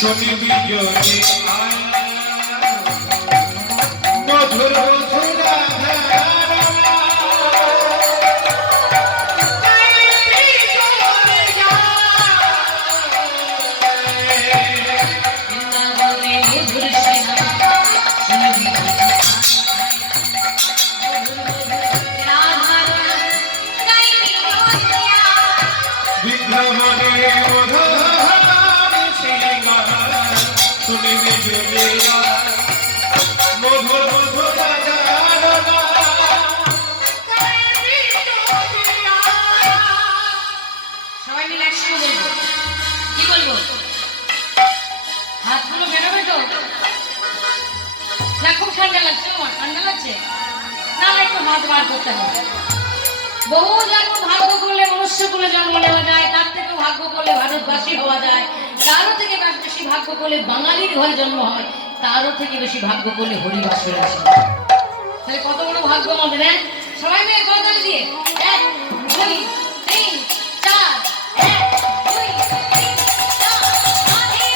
শনি বিজয় মধুর মধুরা বহু জন্ম ভাগ্য করলে মনুষ্য কুলে জন্ম নেওয়া যায়, তার থেকে ভাগ্য করলে ভারতবাসী হওয়া যায়, তারও থেকে বেশি ভাগ্য করলে বাঙালির ঘরে জন্ম হয়, তারও থেকে বেশি ভাগ্য করলে হরিবাসরে আসে। তাহলে কত বড় ভাগ্য আমাদের। হ্যাঁ, সবাই মিলে করতালি দিয়ে 1 2 3 4 1 2 3 4 রাধে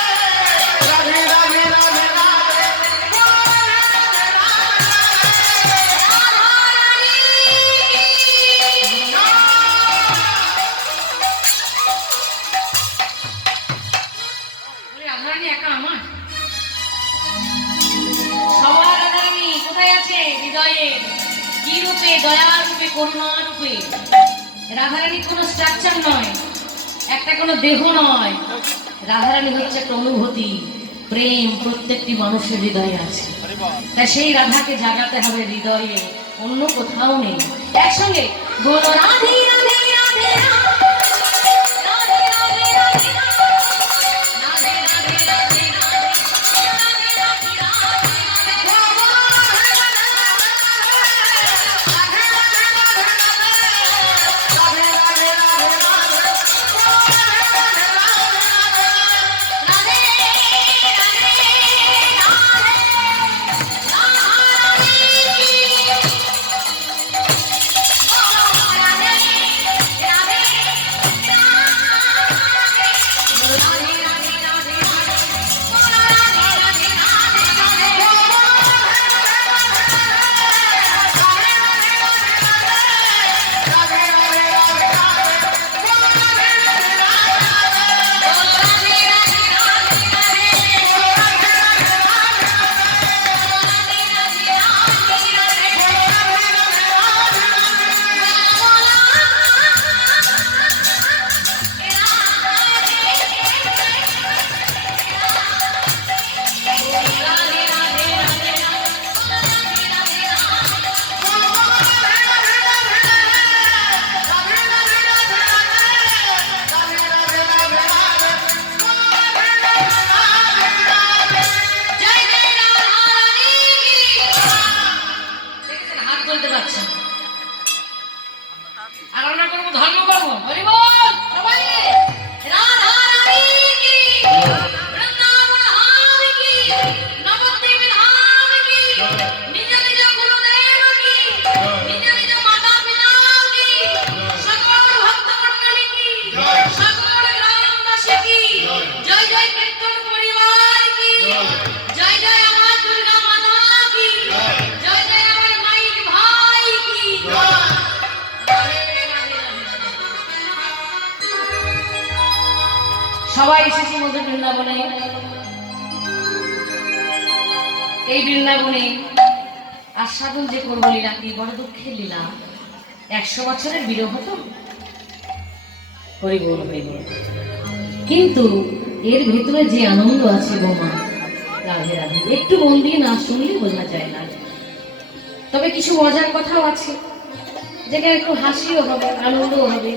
রাধে রাধে রাধে রাধারানী কোনো স্ট্রাকচার নয়, একটা কোনো দেহ নয়। রাধারানী হচ্ছে একটা অনুভূতি, প্রেম প্রত্যেকটি মানুষের হৃদয়ে আছে। তাই সেই রাধাকে জাগাতে হবে হৃদয়ে, অন্য কোথাও নেই। একসঙ্গে বলো রাধে রাধে রাধে রাধে কেমন? হরি বল সবাই মিলে। রাধা রানী কি, বৃন্দাবন ধাম কি, নবদ্বীপ ধাম কি, নিজ নিজ গুরুদেব কি, নিজ নিজ মাতা পিতা কি, সকল ভক্ত মণ্ডলী কি, সকল গ্রামবাসী কি, জয় জয় কীর্তন পরিবার কি, জয় জয় আমার দুর্গা মাতা কি, জয় জয় আমার মাইক ভাই কি। সবাই এসেছি মধুর বৃন্দাবনে। এই বৃন্দাবনে আস্বাদন যে করবো লীলাটি বড় দুঃখের লীলা। 100 বছরের বিরহ তো, হরি বল হরি বল। কিন্তু এর ভেতরে যে আনন্দ আছে বোমা, রাধে রাধে, একটু মন দিয়ে না শুনলে বোঝা যায় না। তবে কিছু মজার কথাও আছে, যেখানে একটু হাসিও হবে, আনন্দও হবে,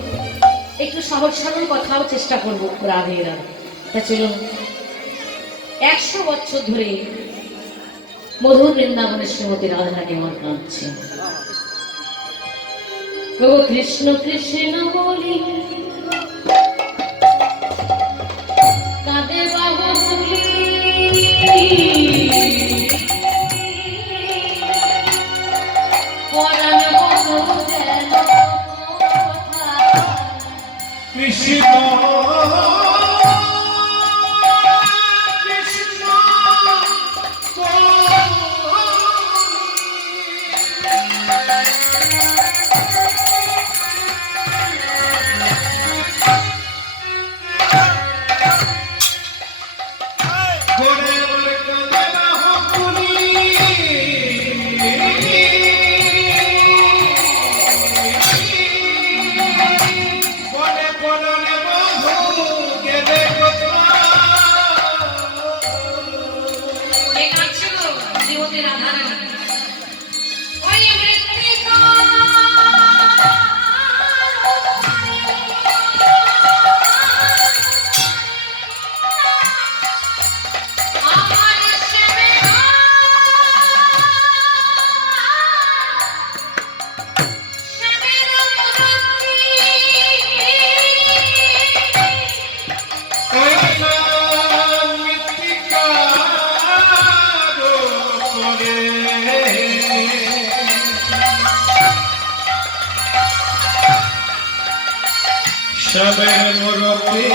একটু সহজ সরল কথাও চেষ্টা করবো রাধে রাধে। তা চলুন, 100 বছর ধরে মধুর বৃন্দাবনের শ্রীমতী রাধারানী আমার কাঁদছে। ও কৃষ্ণ কৃষ্ণ বলি কাঁদে বাবু বলি, পরাণ বধূ যেন কথা। কৃষ্ণ কৃষ্ণ করে বলে কাঁদে না হকুনি, বনে বনে বধূ গেলে কে কাঁদছে গো? শ্রীমতী রাধারানী। ওই মৃত্তিকা আমার সেবেকা, সেবেকা মরণী। সবের মুরব্বী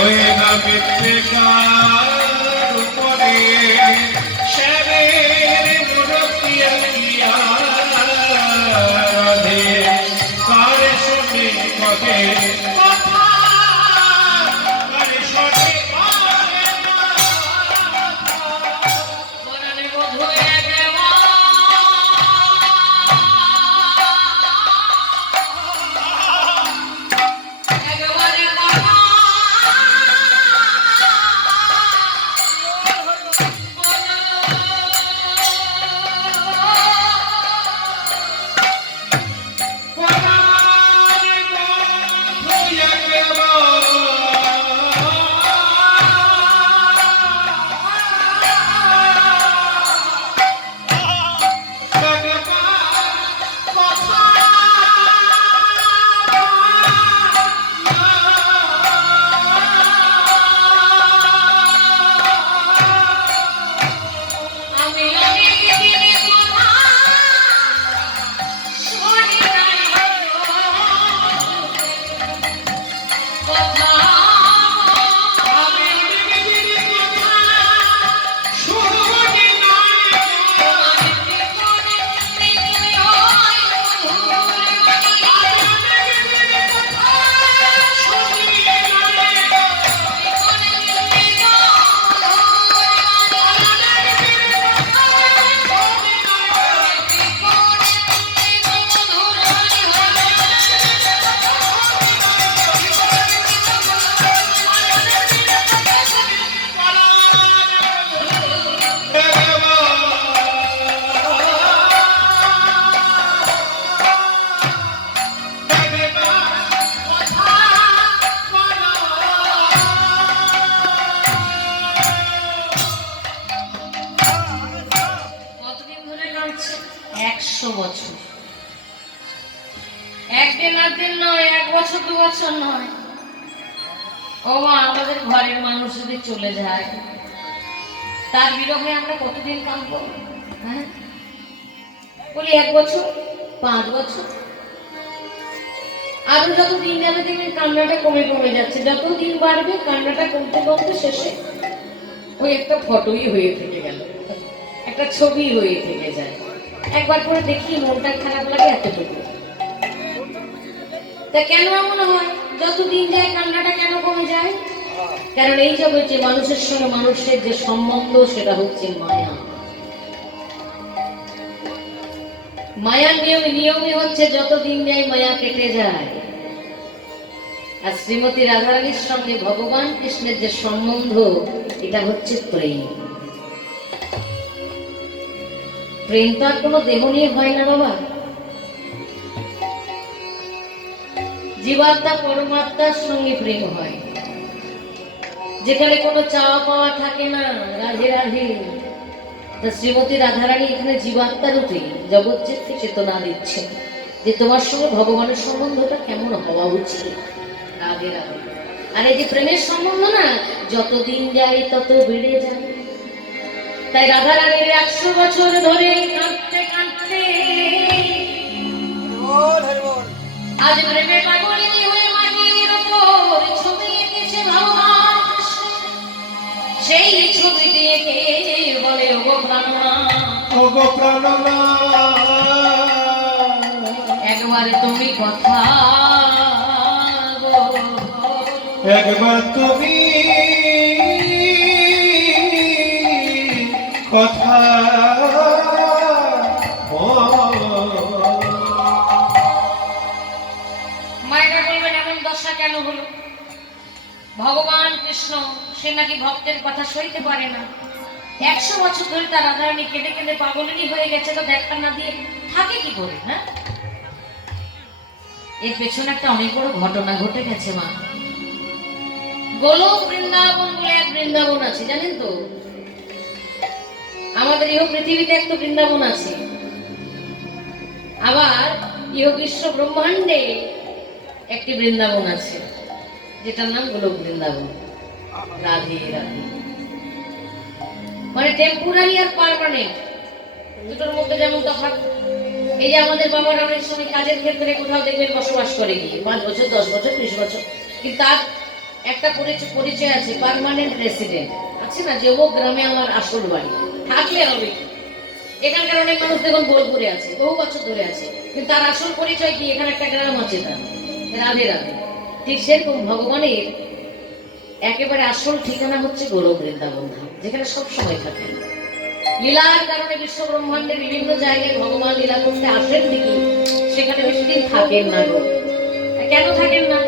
ওই না মৃত্তিকার উপরে শবের মুরব্বী আলিয়া রাধে কার শুনে কবে কথা, কার শুনে পারে না। একদিন দিন নয়, 1 বছর 2 বছর নয়। ও মা, আমাদের ঘরের মানুষ যদি চলে যায়, তার বিরহে আমরা কতদিন কাঁদবো? হ্যাঁ, বলি 1 বছর, 5 বছর, আরো যত দিন যাবে দেখবেন কান্নাটা কমে কমে যাচ্ছে। যত দিন বাড়বে কান্নাটা কমতে কমতে শেষে ওই একটা ফটোই হয়ে থেকে গেল, একটা ছবি হয়ে থেকে যায়। একবার করে দেখি মনটা খারাপ লাগে এতটুকু। তা কেন এমন হয়? যত দিন যায় কান্নাটা কেন কমে যায়? কারণ এই জগতে মানুষের সঙ্গে মানুষের যে সম্বন্ধ, সেটা হচ্ছে মায়া। মায়ার নিয়মই হচ্ছে যত দিন যায় মায়া কেটে যায়। আর শ্রীমতী রাধারানীর সঙ্গে ভগবান কৃষ্ণের যে সম্বন্ধ, এটা হচ্ছে প্রেম। প্রেম তো আর কোনো দেহ নিয়ে হয় না বাবা। জীবাত্মা পরমাত্মার সঙ্গে প্রেম হয়, যেখানে কোনো চাওয়া পাওয়া থাকে না। রাধে রাধে। শ্রীমতী রাধারানী এখানে জীবাত্মার রূপে জগৎচিত্তে চেতনা দিচ্ছেন যে তোমার সঙ্গে ভগবানের সম্বন্ধটা কেমন হওয়া উচিত। রাধে রাধে। আর এই যে প্রেমের সম্বন্ধ না, যতদিন যায় তত বেড়ে যায়। তাই রাধারানীর 100 বছর ধরে কাঁদতে কাঁদতে আজ প্রেমে পাগলিনী হয়ে মাটির উপর ছবি এঁকেছে ভগবান। সেই ছবিটি এঁকে বলে ওগো প্রাণনা, একবারে তুমি কথা বলো, একবার তুমি কথা মায়েরা বলবেন এমন দশা কেন হলো? ভগবান কৃষ্ণ সে নাকি ভক্তের কথা সইতে পারে না। 100 বছর ধরে তার রাধারানী কেঁদে কেঁদে পাগলিনী হয়ে গেছে, তো দেখা না দিয়ে থাকে কি করে? হ্যাঁ, এর পেছনে একটা অনেক বড় ঘটনা ঘটে গেছে মা। গোলক বৃন্দাবন বলে এক বৃন্দাবন আছে, জানেন তো? আমাদের ইহ পৃথিবীতে একটা বৃন্দাবন আছে, আবার ইহ বিশ্ব ব্রহ্মাণ্ডে একটি বৃন্দাবন আছে, যেটার নাম গোলক বৃন্দাবন। রাধে রাধে। মানে টেম্পোরারি আর পার্মানেন্ট, দুটোর মধ্যে যেমন তফাৎ। এই যে আমাদের বাবার অনেক সময় কাজের ক্ষেত্রে কোথাও দেখবেন বসবাস করে গিয়ে 5 বছর 10 বছর 20 বছর, কিন্তু তার একটা পরিচয় আছে, পার্মানেন্ট রেসিডেন্ট আছে না, যে ও গ্রামে আমার আসল বাড়ি, থাকলে হবে। এখানকার অনেক মানুষ দেখুন বোলপুরে আছে, বহু বছর ধরে আছে, কিন্তু তার আসল পরিচয় কি? এখানে একটা গ্রাম আছে তার। রাধে রাধে। ঠিক সেরকম ভগবানের একেবারে আসল ঠিকানা হচ্ছে গোলক বৃন্দাবন ধাম, যেখানে সব সময় থাকেন। লীলার কারণে বিশ্ব ব্রহ্মাণ্ডে বিভিন্ন জায়গায় ভগবান লীলা করতে আসেন দিকে, সেখানে বেশি দিন থাকেন না গো। কেন থাকেন না?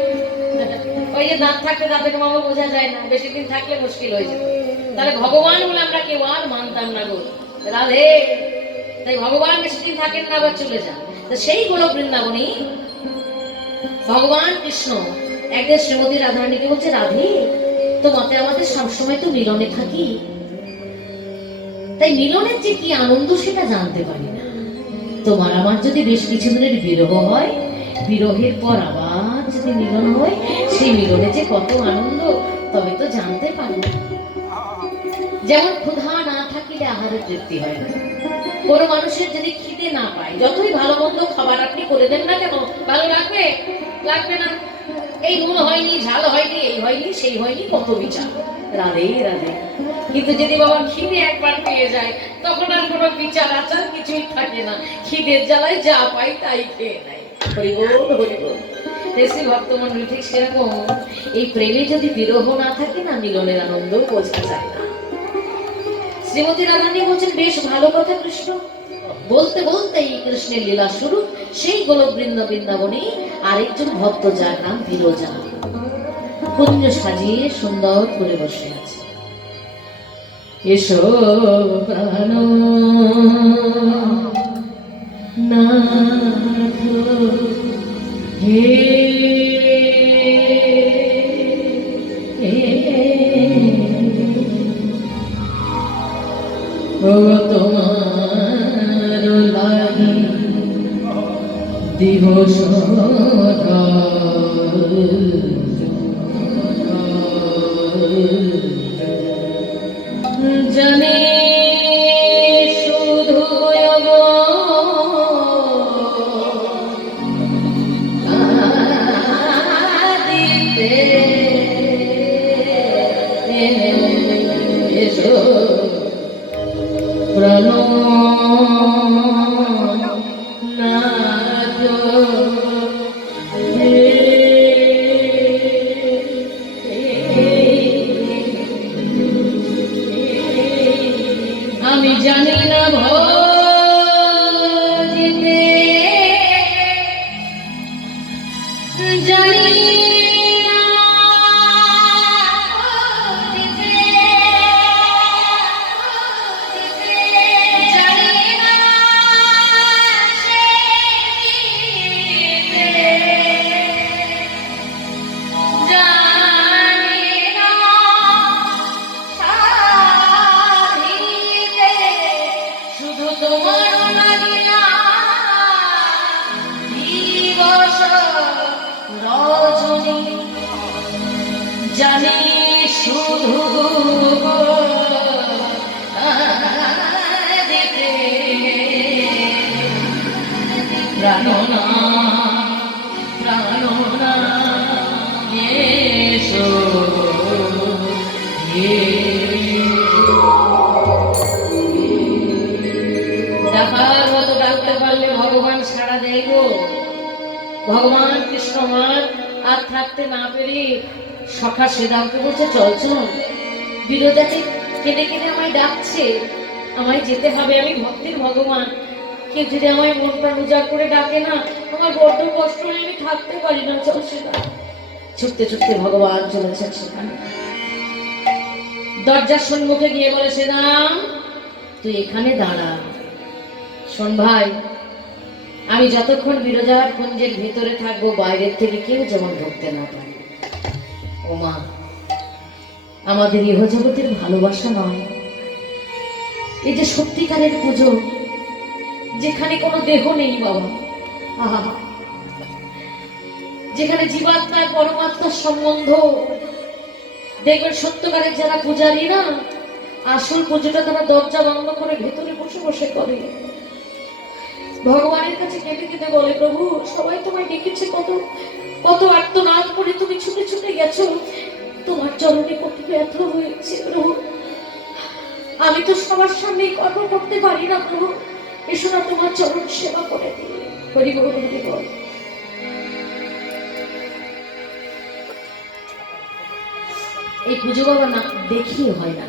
ওই যে দাঁত থাকতে দাঁতের মামা বোঝা যায় না, বেশি দিন থাকলে মুশকিল হয়ে যায়। তাহলে ভগবান বলে আমরা কেউ আর মানতাম না গো। রাধে। তাই ভগবান বেশি দিন থাকেন না, আবার চলে যান। তো সেই গোলক বৃন্দাবনই ভগবান কৃষ্ণ একদিন শ্রীমতী রাধারানীকে বলছে, রাধে তোমাতে আমাদের সবসময় তো মিলনে থাকি, তাই মিলনের যে কি আনন্দ সেটা জানতে পারি না। তোমার আমার যদি বেশ কিছু দিনের বিরহ হয়, বিরহের পর আবার যদি মিলন হয়, সেই মিলনে যে কত আনন্দ তবে তো জানতে পারি না। যেমন ক্ষুধা না থাকিলে আহারের তৃপ্তি হয় না। কোনো মানুষের যদি খিদে না পায়, যতই ভালো মন্দ খাবার আপনি করে দেন না কেন, ভালো লাগবে? লাগবে না। এই নুন হয়নি, ঝাল হয়নি, এই হয়নি, সেই হয়নি, কত বিচার। রাধে রাধে। কিন্তু যদি বাবা খিদে একবার পেয়ে যায়, তখন আর কোনো বিচার আচার কিছুই থাকে না। খিদের জ্বালায় যা পাই তাই খেয়ে নেয়। হরি বল হরি বল। শ্রী ভক্তমণ্ডলী ঠিক সেরকম এই প্রেমে যদি বিরহ না থাকে না, মিলনের আনন্দ বোঝা যায় না। শ্রীমতী রাধারানী বলছেন, বেশ ভালো কথা কৃষ্ণ। বলতে বলতেই কৃষ্ণের লীলা শুরু। সেই গোলক বৃন্দাবনে আরেকজন ভক্ত, যার নাম বিরজা, কুঞ্জ সাজিয়ে সুন্দর করে বসে আছে। এসো প্রাণ নাথ হে, ও তোমার লাগি দিবস জানে শুধু প্রাণ আমি জানি না ভজিতে জানি না ভজিতে জানি না সে দিতে জানি না সাধিতে শুধু তোমার লাগিয়া দিবস রজনী জানি শুধু দিতে প্রাণনা প্রাণনা এসো ডাকার মতো ডাকতে পারলে ভগবান সাড়া দেয় গো। ভগবান কৃষ্ণ আমার আর থাকতে না পেরে সখা শ্রীরামকে বলছে চল চল, বিরজাকে কেঁদে কেঁদে আমায় ডাকছে, আমায় যেতে হবে, আমি ভক্তির ভগবান, কেউ যদি আমায় মন প্রাণ উজাড় করে ডাকে না আমার বড্ড কষ্ট হলে আমি থাকতে পারি না, চল শ্রীরাম। ছুটতে ছুটতে ভগবান চলেছেন সেখানে, দরজার সম্মুখে গিয়ে বলে শ্রীরাম তুই এখানে দাঁড়া। শোন ভাই, আমি যতক্ষণ বিরজার কুঞ্জের ভেতরে থাকবো বাইরের থেকে কেউ যেমন ঢুকতে না পারে। ও মা, আমাদের ইহজগতের ভালোবাসা নয়, এই যে সত্যিকারের পুজো, যেখানে কোনো দেহ নেই বাবা, আহা, যেখানে জীবাত্মার পরমাত্মার সম্বন্ধ, দেখবেন সত্যকারের যারা পূজারী না, আসল পুজোটা তারা দরজা বন্ধ করে ভেতরে বসে বসে করে, ভগবানের কাছে কেঁদে কেঁদে বলে প্রভু সবাই তোমায় ডেকেছে, কত কত আর্তনাদ করে তুমি ছুটে ছুটে গেছো, তোমার চরণে কত ব্যথ হয়েছে প্রভু, আমি তো সবার সামনে কর্ম করতে পারি না প্রভু, এসো না তোমার চরণ সেবা করে দিই। হরি বল হরি বল। এই পুজো বাবা না দেখিয়ে হয় না,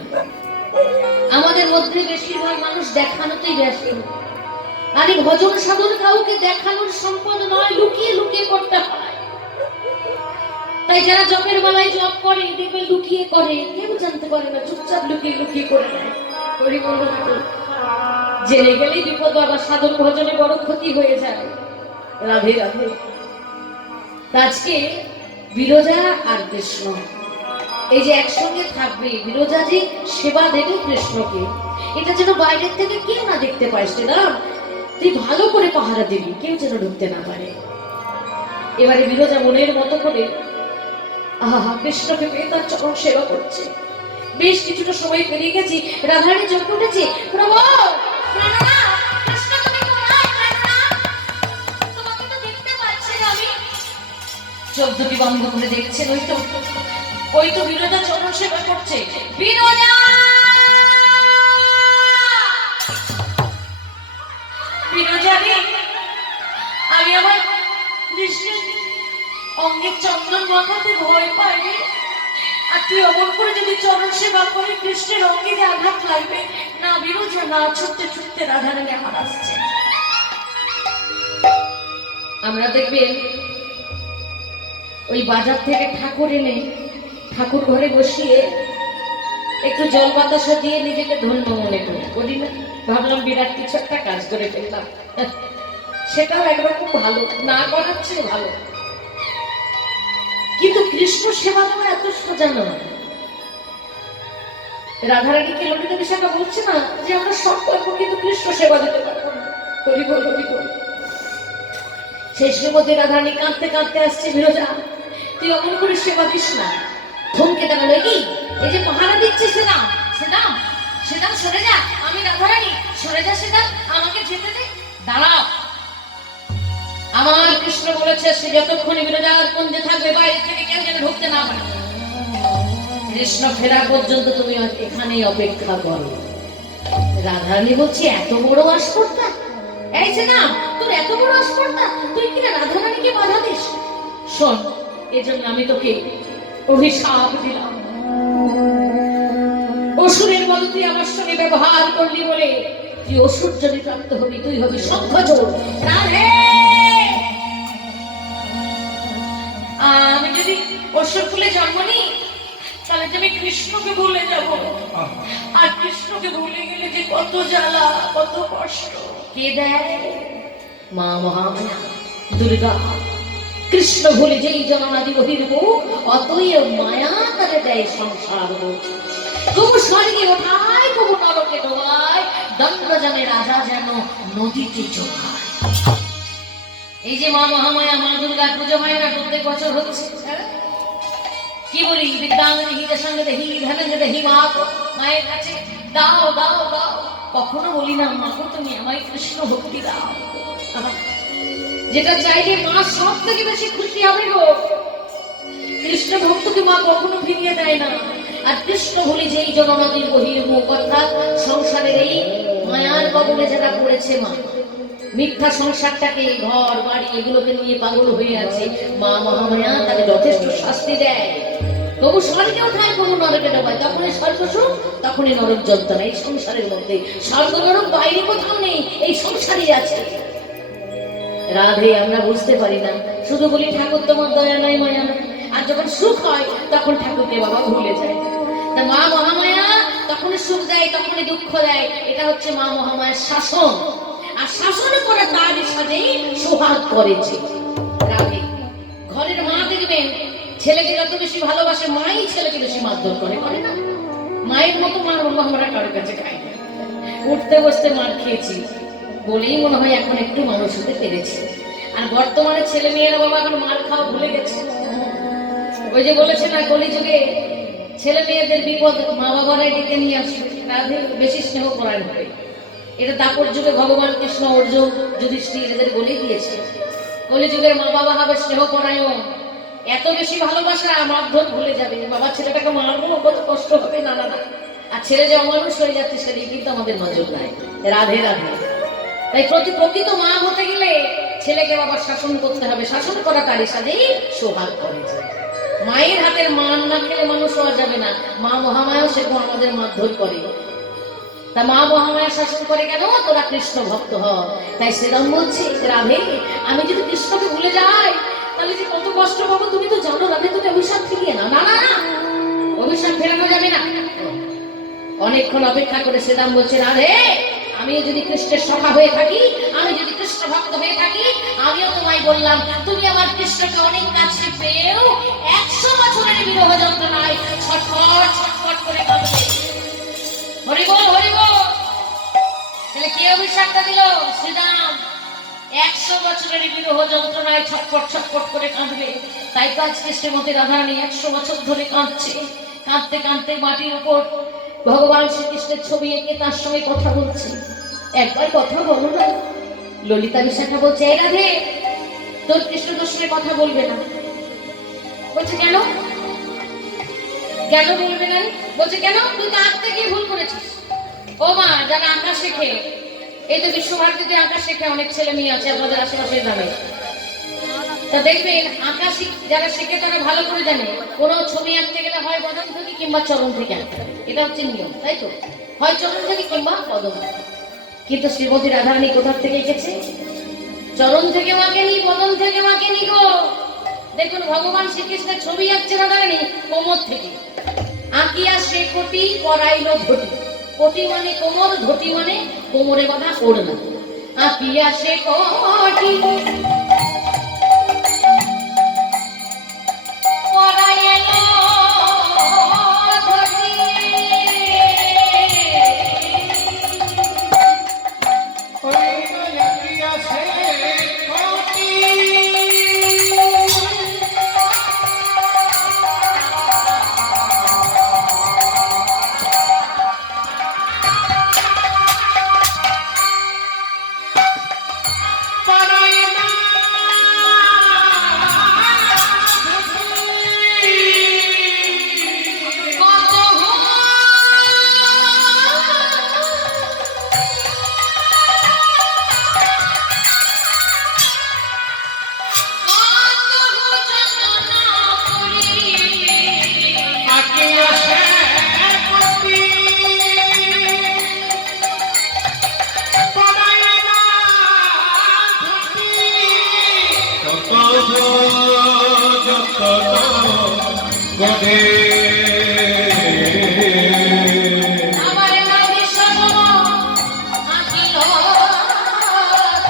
আমাদের মধ্যে বেশিরভাগ মানুষ দেখানোতেই ব্যস্ত। আর এই ভজন সাধন কাউকে দেখানোর সম্পদ নয়, লুকিয়ে লুকিয়ে করতে হয়। তাই যারা জপের বেলায় জপ করে দেখবেন লুকিয়ে করে, কেউ জানতে পারে না, চুপচাপ লুকিয়ে লুকিয়ে করে নেয়। হরি বল হরি বল। জেনে গেলেই বিপদ, আবার সাধন ভজনে বড় ক্ষতি হয়ে যায়। রাধে রাধে। আজকে বিরজা আর কৃষ্ণ এই যে একসঙ্গে থাকবে, বিরজা যে সেবা দেবে কৃষ্ণকে, এটা যেন বাইরের থেকে কেউ না দেখতে পায়। শ্রীরাম তুই ভালো করে পাহারা দিবি, কেউ যেন ঢুকতে না পারে। এবারে বিরজা মনের মতো করে আহা কৃষ্ণকে পেয়ে তার চরণ সেবা করছে। বেশ কিছুটা সময় পেরিয়ে গেছি, রাধারানী চমকে উঠেছে, প্রভু চোখ দুটি বন্ধ করে দেখছেন, ওই তো বিরজা চরণ সেবা করছে। বিরজা বিরজা রে, আমি আমার কৃষ্ণের অঙ্গে চন্দন মাখাতে ভয় পাই, আর তুই অমন করে যদি চরণ সেবা করে কৃষ্ণের অঙ্গে যে আঘাত লাগবে না। বিরজা না, ছুটতে ছুটতে রাধারানী আমার আসছে। আমরা দেখবেন ওই বাজার থেকে ঠাকুর এনে ঠাকুর ঘরে বসিয়ে একটু জল বাতাসা দিয়ে নিজেকে ধন্য মনে করি না, ভাবলাম বিরাট কিছু একটা কাজ করে ফেললাম, সেটাও একরকম ভালো, না করার চেয়ে ভালো। কিন্তু কৃষ্ণ সেবা দেওয়া এত সোজা নয়। রাধারানীকে ললিতা বিশাখা বলছে না যে আমরা সব করবো কিন্তু কৃষ্ণ সেবা দিতে পারবো না। হরি বল হরি বল। সেই শ্রীমতী রাধারানী কাঁদতে কাঁদতে আসছে, বিরজা তুই অমন করে সেবা দিস না। থমকে দাঁড়ালো, কি এই যে পাহারা দিচ্ছে সেদাম, সেদাম, সেদাম সরে যা, আমি রাধারানী, সরে যা সেদাম, আমাকে যেতে দে। দাঁড়াও, আমার কৃষ্ণ বলেছে সে যতক্ষণে বিরজার কুঞ্জে থাকবে বাইরে থেকে কেউ যেন ঢুকতে না পারে। কৃষ্ণ ফেরা পর্যন্ত তুমি এখানেই অপেক্ষা করো। রাধারানী বলছে এত বড় আস্পর্ধা, এই সেদাম তোর এত বড় আস্পর্ধা, তুই কিনা রাধারানীকে বাধা দিস। শোন, এজন্য আমি তোকে অভিশাপ দিলাম। অসুরের মতো তুই আমার সঙ্গে ব্যবহার করলি বলে তুই অসুর যদি প্রাপ্ত হবি, তুই হবি শঙ্খচূড়। রাধে, আমি যদি অসুর কুলে জন্ম নিই তাহলে তুমি কৃষ্ণকে ভুলে যাব, আর কৃষ্ণকে ভুলে গেলে যে কত জ্বালা, কত কষ্ট কে দেয়? মা মহামায়া দুর্গা। কৃষ্ণ ভুলে যেই জননাদি বহির্মুখ, অতই মায়া তারে দেয় সংসার। কবু স্বর্গে ওঠায়, কবু নরকে ডোবায়, দণ্ড জানে রাজা যেন নদীতে চোখায়। এই যে মা মহামায়া, মা দুর্গার পুজো হয় না প্রত্যেক বছর হচ্ছে, কি বলি বিদ্যাঙ্গিনীদের সঙ্গে দেখি, ধ্যানে দেখি মা মায়ের কাছে দাও দাও দাও, কখনো বলি না মা তুমি আমায় কৃষ্ণ ভক্তি দাও। যেটা চাইলে মা সব থেকে বেশি খুশি হবে গো। কৃষ্ণ ভক্তকে মা কখনো ফিরিয়ে দেয় না। আর কৃষ্ণ ভুলে যেই জননদীর বহির্মুখ, অর্থাৎ সংসারের এই মায়ার কবলে যারা পড়েছে, মা মিথ্যা সংসারটাকে, ঘর বাড়ি এগুলোকে নিয়ে পাগল হয়ে আছে, মা মহামায়া তাকে যথেষ্ট শাস্তি দেয়। তবু স্বর্গে ওঠায়, কবু নরকে ডোবায়, তখনই স্বর্গ সুখ, তখনই নরক যন্ত্রণা। এই সংসারের মধ্যে স্বর্গ নরক বাইরে কোথাও নেই, এই সংসারই আছে। রাধে আমরা বুঝতে পারি না, শুধু বলি ঠাকুর তোমার দয়া নাই মায়া নাই, আর যখন সুখ হয় তখন ঠাকুরকে বাবা ভুলে যায়। তা মা মহামায়া তখনই সুখ দেয়, তখনই দুঃখ দেয়। এটা হচ্ছে মা মহামায়ার শাসন। আর শাসন করে তার সাথেই সোহাগ করেছে রাধে। ঘরের মা দেখবেন ছেলেকে যত বেশি ভালোবাসে, মাই ছেলেকে বেশি মারধর করে, করে না? মায়ের মতো মা আমরা কারোর কাছে খাই না। উঠতে বসতে মার খেয়েছি বলেই মনে হয় এখন একটু মানুষ হতে পেরেছে। আর বর্তমানে ছেলে মেয়েরা বাবা এখন মার খাওয়া ভুলে গেছে। ওই যে বলেছে না, কলিযুগে ছেলে মেয়েদের বিপদ মা বাবারাই ডেকে নিয়ে আসবে, রাধে বেশি স্নেহ করার হবে। এটা দাপর যুগে ভগবান কৃষ্ণ, অর্জুন, যুধিষ্ঠির এদের বলে দিয়েছে। কলিযুগের মা বাবা হবে স্নেহ পরায়ণ, এত বেশি ভালোবাসা মারধর ভুলে যাবে। বাবা ছেলেটাকে মারবো, কত কষ্ট হবে, না না না। আর ছেলে যে অমানুষ হয়ে যাচ্ছে সেদিকে কিন্তু আমাদের নজর নাই। রাধে রাধে। তাই প্রকৃত মা হতে গেলে ছেলেকে বাবা শাসন করতে হবে, শাসন করা তারই সাথেই সোহাগ করেছে। মায়ের হাতের মান না খেলে মানুষ হওয়া যাবে না। মা মহামায়া সেরকম আমাদের মারধর করে। তা মা মহামায়া শাসন করে কেন? তোরা কৃষ্ণ ভক্ত হ। তাই সেরকম বলছে রাধে, আমি যদি কৃষ্ণকে ভুলে যাই তাহলে যে কত কষ্ট পাবো তুমি তো জানো রাধে। তুমি অভিশাপ ফিরিয়ে না। না না না, অভিশাপ ফেরানো যাবে না। অনেকক্ষণ অপেক্ষা করে সেদাম বলছে রাধে, আমি যদি কৃষ্ণের সখা হয়ে থাকি, আমি যদি কৃষ্ণ ভক্ত হয়ে থাকি, আমিও তোমায় বললাম তুমি আমার কৃষ্ণকে অনেক কাছে পেয়েও 100 বছরের বিরহ যন্ত্রণায় ছটফট ছটফট করে কাঁদবে। হরি বল হরি বল। তাহলে কে অভিশাপটা দিল? শ্রীরাম। 100 বছরের বিরহ যন্ত্রণায় ছটফট ছটফট করে কাঁদবে। তাই তো আজকে শ্রীমতী রাধারানী 100 বছর ধরে কাঁদছে। কাঁদতে কাঁদতে মাটির উপর ভগবান শ্রীকৃষ্ণের ছবি এঁকে তার সঙ্গে কথা বলছে। একবার কথা বলো না। ললিতা বিশাখা বলছে, এই রাধে, তোর কৃষ্ণ তোর সঙ্গে কথা বলবে না। বলছে কেন? কেন বলবে না? বলছে কেন? তুই তো আঁকতে গিয়ে ভুল করেছিস। ও মা, যারা আঁকা শেখে, এই তো বিশ্বভারতীতে আঁকা শেখে অনেক ছেলে মেয়ে আছে আপনাদের আশেপাশের গ্রামে। তা দেখবেন আঁকা যারা শেখে তারা ভালো করে জানে কোনো ছবি আঁকতে গেলে হয় বদন থেকে কিংবা চরণ থেকে আঁকতে হবে। এটা হচ্ছে নিয়ম, তাই তো? হয় চরণ থেকে কিংবা বদন। কিন্তু শ্রীমতী রাধারানী কোথা থেকে এঁকেছে? চরণ থেকে আঁকেনি, বদন থেকে আঁকেনি গো। দেখুন ভগবান শ্রীকৃষ্ণের ছবি আঁকছে রাধারানী কোমর থেকে। আঁকিয়া সে কোটি করাইল ধটি। কোটি মানে কোমর, ধটি মানে কোমরে বাঁধা ওড়না। আঁকিয়া সে কোটি যতন করে আমার নাভি সজল আঁকিল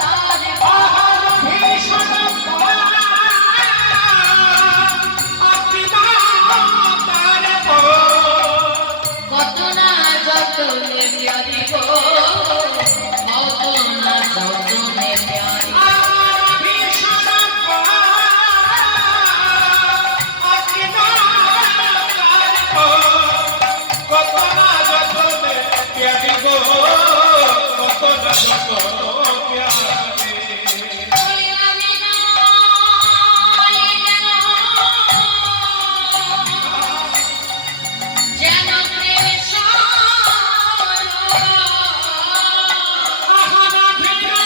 তার আহার ভীষণ আকিবা তার কত না যতনে প্যারি গো কত না যতনে প্যারি আহার ভীষণ আকিবা তার কত না যতনে প্যারি গো কত না যতন প্যারি ওই আমি নয় যেন প্রেম সার আহারা ভিড়ে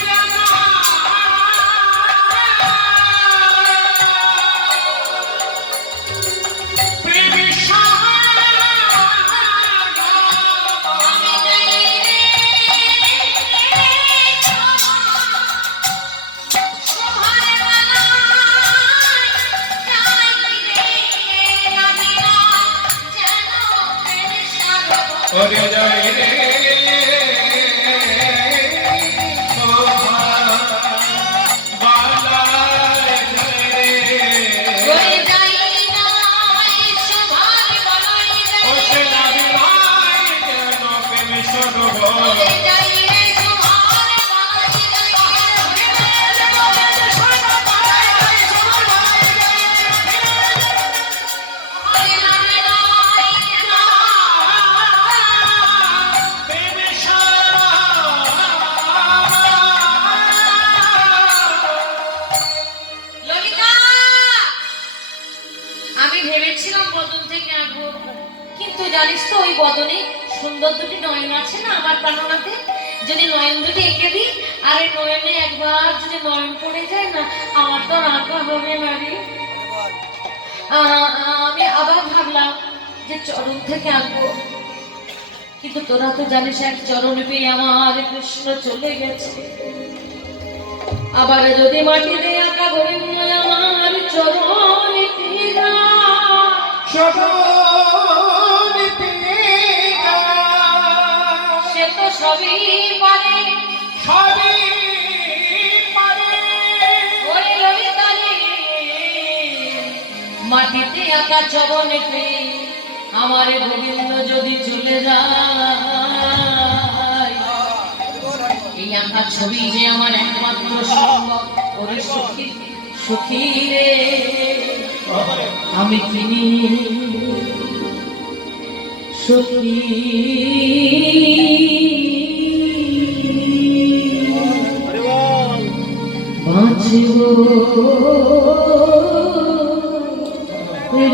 জানা প্রেম সাহারা আমি যাই সোহার বানাই যাই রে নাবিনা যেন প্রেম সার ওরে যায় রে শোভা বালায় যায় রে ওই যাই নাই সোহার বানাই ও যাই সে নাবিলাই যেন প্রেম সরোবর ওই যাই রে সোহার বানাই ওই নামে নাই প্রেম সারা ললিতা আমি ভেবেছিলাম বদন থেকে আঁকবো কিন্তু জানিস তো ওই বদনে সুন্দর দুটি নয়ন আছে না আমার প্রাণনাতে যদি নয়ন দুটি এঁকে দিই আর এই নয়নে একবার যদি নয়ন পড়ে যায় না আমার তো আর আঁকা হবে না রে আমি আবার ভাবলাম যে চরণ থেকে আঁকবো কিন্তু তোরা তো জানিস এক চরণ পেয়ে আমার কৃষ্ণ চলে গেছে আবার যদি মাটিতে আঁকা গোবিন্দ আমার চরণ শরণে পেগা সে তো সবই পারে সবই পারে ওরে ললিতা রে মাটিতে আঁকা চরণেতে আমার গোবিন্দ যদি চলে যায় এই আঁকা ছবি যে আমার একমাত্র সম্ভব ওরে সখী সখী রে আমি কিনি সখী বাঁচব রে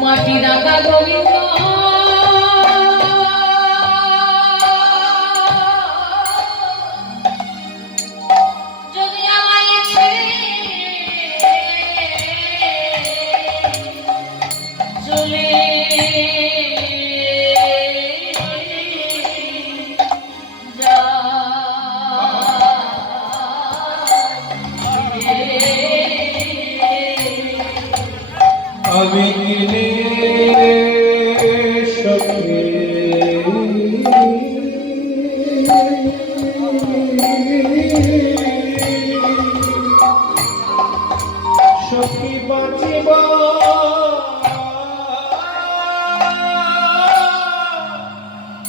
মাটি রাখা গোবিন্দ যদি আমায় ছেড়ে চলে আমি কিনে সখী সখী বাঁচিব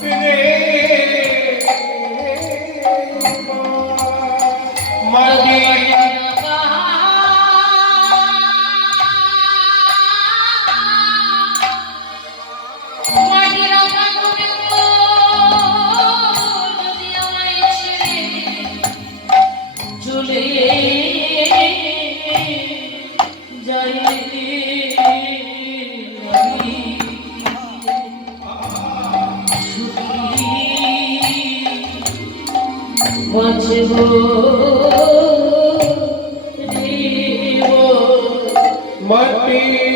রে মাটি চলে যাই বাঁচব মাটি